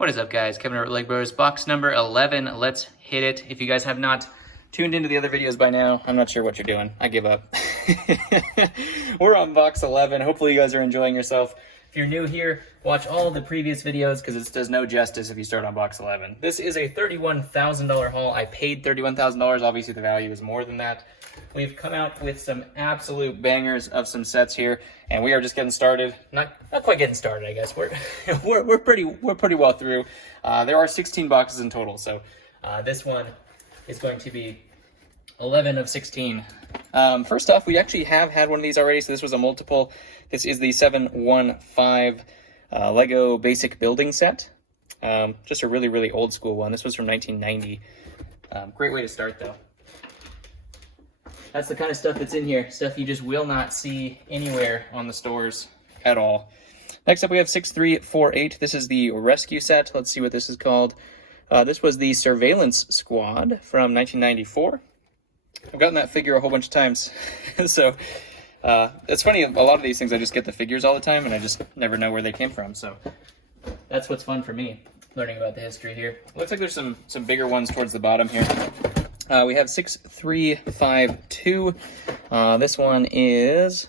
What is up, guys? Kevin over at Legbros, box number 11. Let's hit it. If you guys have not tuned into the other videos by now, I'm not sure what you're doing. I give up. We're on box 11. Hopefully you guys are enjoying yourself. If you're new here, watch all the previous videos because it does no justice if you start on box 11. This is a $31,000 haul. I paid $31,000. Obviously, the value is more than that. We've come out with some absolute bangers of some sets here, and we are just getting started. Not quite getting started, I guess. We're pretty well through. There are 16 boxes in total, so this one is going to be 11 of 16. First off, we actually have had one of these already, so this was a multiple. This is the 715 Lego Basic Building Set. Just a really old school one. This was from 1990. Great way to start, though. That's the kind of stuff that's in here. Stuff you just will not see anywhere on the stores at all. Next up, we have 6348. This is the Rescue Set. Let's see what this is called. This was the Surveillance Squad from 1994. I've gotten that figure a whole bunch of times. So it's funny, a lot of these things I just get the figures all the time and I just never know where they came from. So that's what's fun for me, learning about the history here. Looks like there's some bigger ones towards the bottom here. We have 6352. This one is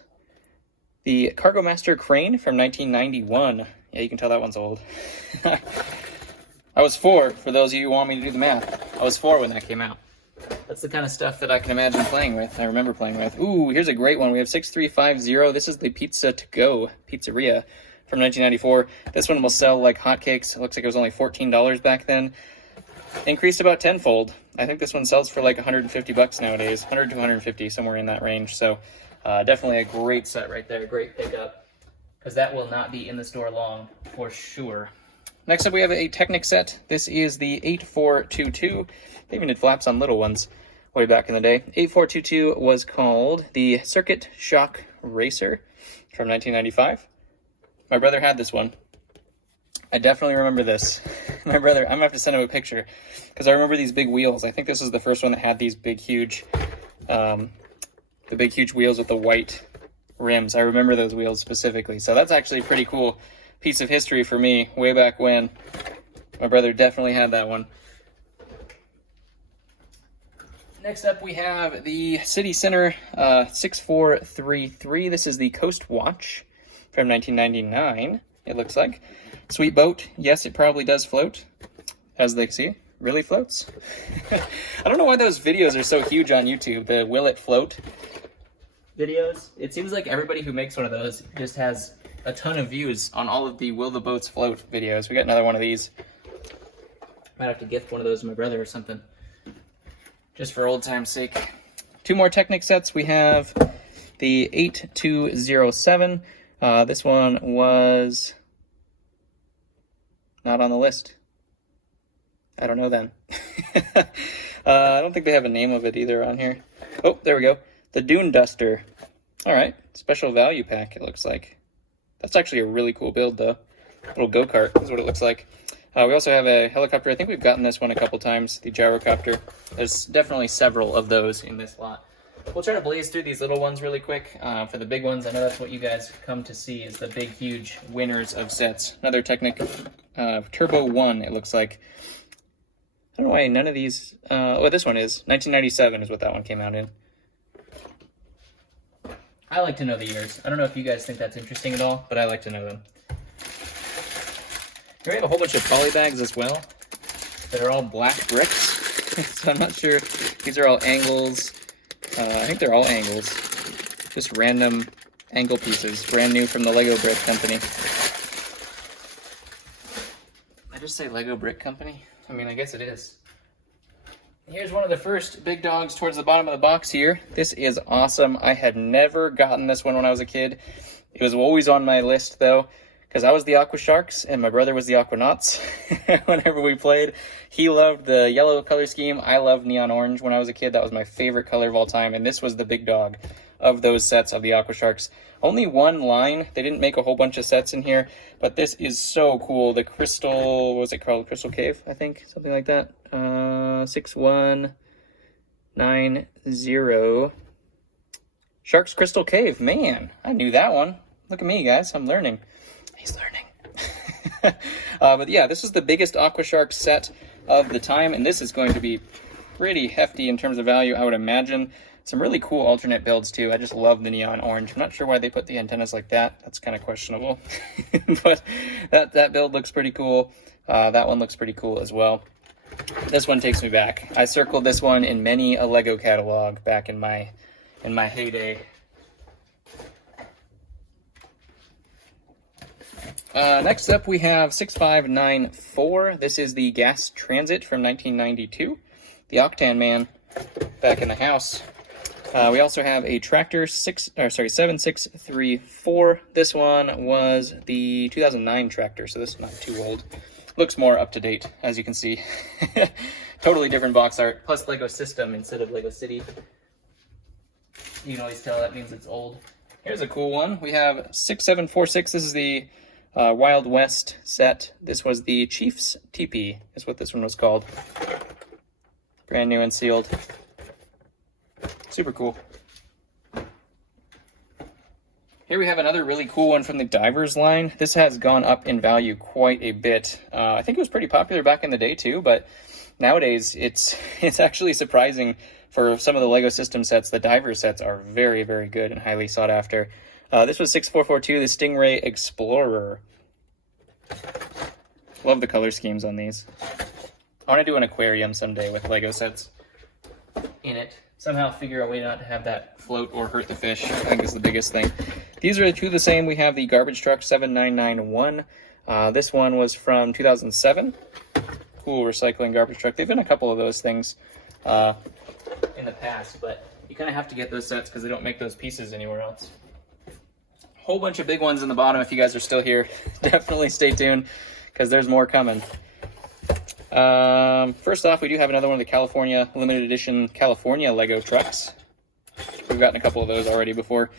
the Cargo Master Crane from 1991. Yeah, you can tell that one's old. I was 4, for those of you who want me to do the math. I was 4 when that came out. That's the kind of stuff that I can imagine playing with. I remember playing with. Ooh, here's a great one. We have 6350. This is the Pizza to Go Pizzeria from 1994. This one will sell like hotcakes. It looks like it was only $14 back then. Increased about tenfold. I think this one sells for like 150 bucks nowadays. 100 to 150, somewhere in that range. So definitely a great set right there. Great pickup. Because that will not be in the store long for sure. Next up, we have a Technic Set. This is the 8422. They even did flaps on little ones way back in the day. 8422 was called the Circuit Shock Racer from 1995. My brother had this one. I definitely remember this. My brother, I'm going to have to send him a picture because I remember these big wheels. I think this is the first one that had these big, huge, the big, huge wheels with the white rims. I remember those wheels specifically. So that's actually a pretty cool piece of history for me way back when. My brother definitely had that one. Next up, we have the City Center 6433. This is the Coast Watch from 1999, it looks like. Sweet boat. Yes, it probably does float. As they see, really floats. I don't know why those videos are so huge on YouTube, the Will It Float videos. It seems like everybody who makes one of those just has a ton of views on all of the Will the Boats Float videos. We got another one of these. Might have to gift one of those to my brother or something, just for old time's sake. 2 more Technic sets. We have the 8207. This one was not on the list. I don't know then. I don't think they have a name of it either on here. Oh, there we go. The Dune Duster. All right, special value pack, it looks like. That's actually a really cool build, though. Little go-kart is what it looks like. We also have a helicopter. I think we've gotten this one a couple times, the gyrocopter. There's definitely several of those in this lot. We'll try to blaze through these little ones really quick. For the big ones, I know that's what you guys come to see, is the big, huge winners of sets. Another Technic Turbo 1, it looks like. I don't know why none of these... this one is. 1997 is what that one came out in. I like to know the years. I don't know if you guys think that's interesting at all, but I like to know them. Here we have a whole bunch of poly bags as well that are all black bricks. So I'm not sure. These are all angles. I think they're all angles. Just random angle pieces, brand new from the Lego Brick Company. I just say Lego Brick Company? I mean, I guess it is. Here's one of the first big dogs towards the bottom of the box here. This is awesome. I had never gotten this one when I was a kid. It was always on my list, though, because I was the Aqua Sharks and my brother was the Aquanauts whenever we played. He loved the yellow color scheme. I loved neon orange when I was a kid. That was my favorite color of all time, and this was the big dog of those sets of the Aqua Sharks. Only one line. They didn't make a whole bunch of sets in here, but this is so cool. The Crystal, what was it called? Crystal Cave, I think, something like that. 6190. Shark's Crystal Cave. Man, I knew that one. Look at me, guys. I'm learning. He's learning. But yeah, this is the biggest Aquashark set of the time, and this is going to be pretty hefty in terms of value, I would imagine. Some really cool alternate builds too. I just love the neon orange. I'm not sure why they put the antennas like that. That's kind of questionable. But that build looks pretty cool. That one looks pretty cool as well. This one takes me back. I circled this one in many a Lego catalog back in my heyday. Next up we have 6594. This is the Gas Transit from 1992. The Octan Man back in the house. We also have a Tractor 7634. This one was the 2009 Tractor, so this is not too old. Looks more up to date, as you can see. Totally different box art, plus Lego System instead of Lego City. You can always tell that means it's old. Here's a cool one. We have 6746. This is the Wild West set. This was the Chief's Teepee, is what this one was called. Brand new and sealed. Super cool. Here we have another really cool one from the Divers line. This has gone up in value quite a bit. I think it was pretty popular back in the day too, but nowadays it's actually surprising for some of the Lego System sets. The Divers sets are very, very good and highly sought after. This was 6442, the Stingray Explorer. Love the color schemes on these. I want to do an aquarium someday with Lego sets in it. Somehow figure a way not to have that float or hurt the fish, I think is the biggest thing. These are two the same. We have the Garbage Truck 7991. This one was from 2007. Cool recycling garbage truck. They've been a couple of those things in the past, but you kind of have to get those sets because they don't make those pieces anywhere else. Whole bunch of big ones in the bottom if you guys are still here. Definitely stay tuned because there's more coming. First off, we do have another one of the California limited edition California Lego trucks. We've gotten a couple of those already before.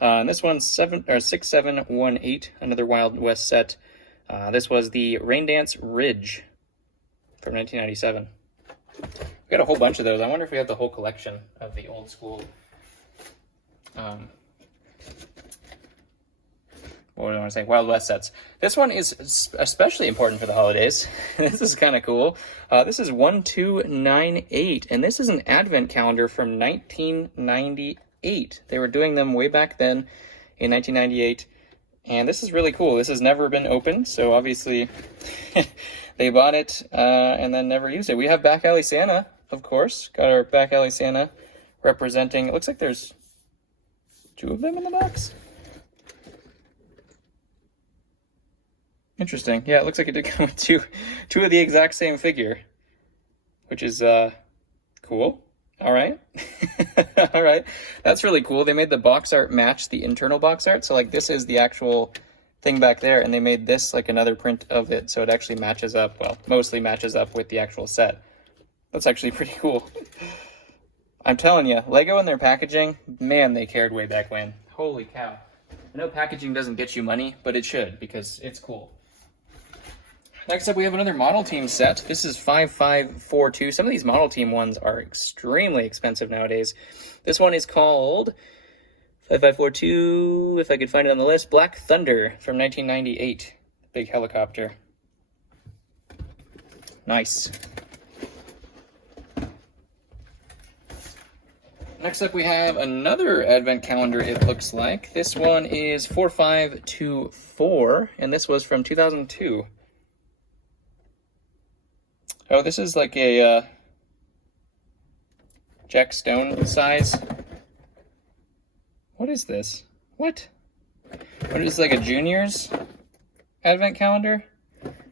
And this one's 6718, another Wild West set. This was the Raindance Ridge from 1997. We got a whole bunch of those. I wonder if we have the whole collection of the old school. What do I want to say? Wild West sets. This one is especially important for the holidays. This is kind of cool. This is 1298, and this is an advent calendar from 1998. They were doing them way back then in 1998, and this is really cool. This has never been opened, so obviously they bought it and then never used it. We have Back Alley Santa, of course. Got our Back Alley Santa representing. It looks like there's 2 of them in the box. Interesting. Yeah, it looks like it did come with two of the exact same figure, which is cool. All right. All right. That's really cool. They made the box art match the internal box art. So like this is the actual thing back there, and they made this like another print of it. So it actually matches up, well, mostly matches up with the actual set. That's actually pretty cool. I'm telling you, Lego and their packaging, man, they cared way back when. Holy cow. I know packaging doesn't get you money, but it should because it's cool. Next up, we have another Model Team set. This is 5542. Some of these Model Team ones are extremely expensive nowadays. This one is called 5542, if I could find it on the list, Black Thunder from 1998. Big helicopter. Nice. Next up, we have another advent calendar, it looks like. This one is 4524, and this was from 2002. Oh, this is like a Jack Stone size. What is this? What is this, like a junior's advent calendar?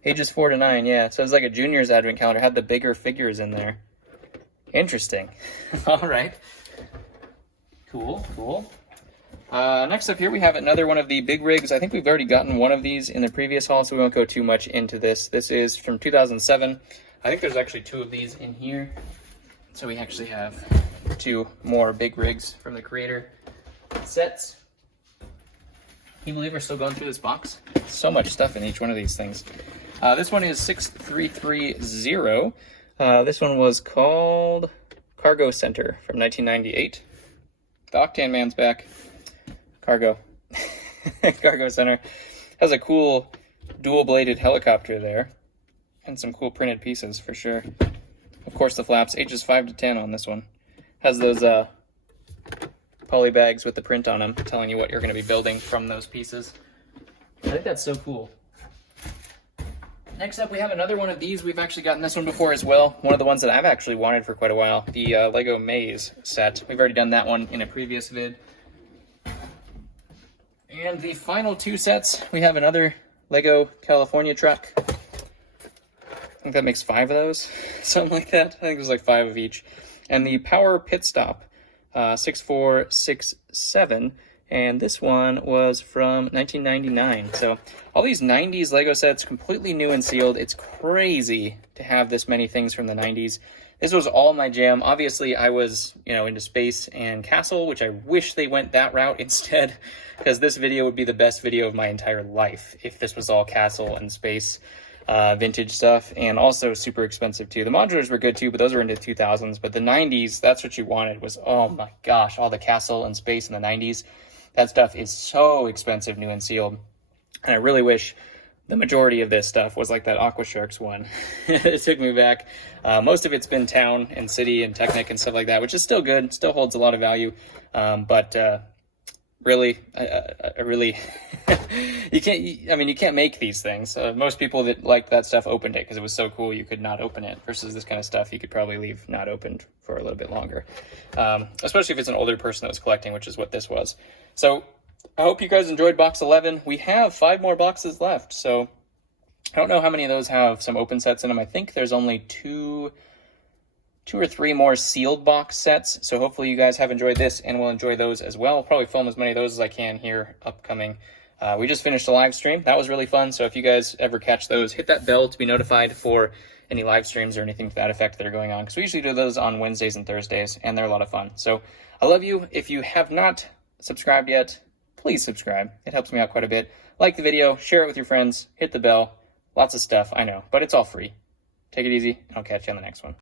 Ages 4 to 9, yeah. So it's like a junior's advent calendar. Had the bigger figures in there. Interesting. All right. Cool, cool. Next up here, we have another one of the big rigs. I think we've already gotten one of these in the previous haul, so we won't go too much into this. This is from 2007. I think there's actually 2 of these in here. So we actually have 2 more big rigs from the creator sets. Can you believe we're still going through this box? So much stuff in each one of these things. This one is 6330. This one was called Cargo Center from 1998. The Octan Man's back. Cargo. Cargo Center. Has a cool dual-bladed helicopter there. And some cool printed pieces for sure. Of course, the flaps, ages 5 to 10 on this one. Has those poly bags with the print on them, telling you what you're going to be building from those pieces. I think that's so cool. Next up, we have another one of these. We've actually gotten this one before as well. One of the ones that I've actually wanted for quite a while. The Lego Maze set. We've already done that one in a previous vid. And the final two sets, we have another Lego California truck. I think that makes 5 of those, something like that. I think there's like 5 of each. And the Power Pit Stop, 6467, and this one was from 1999. So all these 90s Lego sets, completely new and sealed. It's crazy to have this many things from the 90s. This was all my jam. Obviously, I was, into space and castle, which I wish they went that route instead, because this video would be the best video of my entire life if this was all castle and space. Vintage stuff, and also super expensive too. The modulars were good too, but those were into the 2000s. But the 90s, that's what you wanted, was, oh my gosh, all the castle and space in the 90s. That stuff is so expensive, new and sealed. And I really wish the majority of this stuff was like that Aqua Sharks one. It took me back. Most of it's been town and city and Technic and stuff like that, which is still good, still holds a lot of value. But really, I really, you can't make these things. Most people that liked that stuff opened it because it was so cool you could not open it, versus this kind of stuff you could probably leave not opened for a little bit longer. Especially if it's an older person that was collecting, which is what this was. So I hope you guys enjoyed box 11. We have 5 more boxes left, so I don't know how many of those have some open sets in them. I think there's only two or three more sealed box sets, so hopefully you guys have enjoyed this and will enjoy those as well. I'll probably film as many of those as I can here upcoming. We just finished a live stream. That was really fun, so if you guys ever catch those, hit that bell to be notified for any live streams or anything to that effect that are going on, because we usually do those on Wednesdays and Thursdays, and they're a lot of fun. So I love you. If you have not subscribed yet, please subscribe. It helps me out quite a bit. Like the video, share it with your friends, hit the bell. Lots of stuff, I know, but it's all free. Take it easy, and I'll catch you on the next one.